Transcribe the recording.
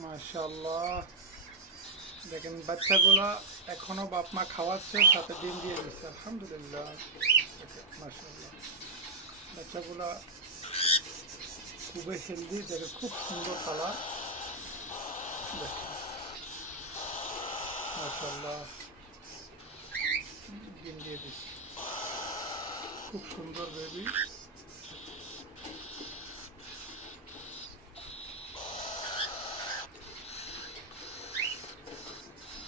মাশাআল্লাহ, দেখেন বাচ্চাগুলা এখনো বাপ মা খাওয়াচ্ছে, সাথে ডিম দিয়ে দিচ্ছে। আলহামদুলিল্লাহ। দেখেন মাশাআল্লাহ, বাচ্চাগুলা খুবই হেলদি। দেখেন খুব সুন্দর কালার। দেখেন মাশাআল্লাহ, ডিম দিয়ে দিচ্ছে। খুব সুন্দর বেবি।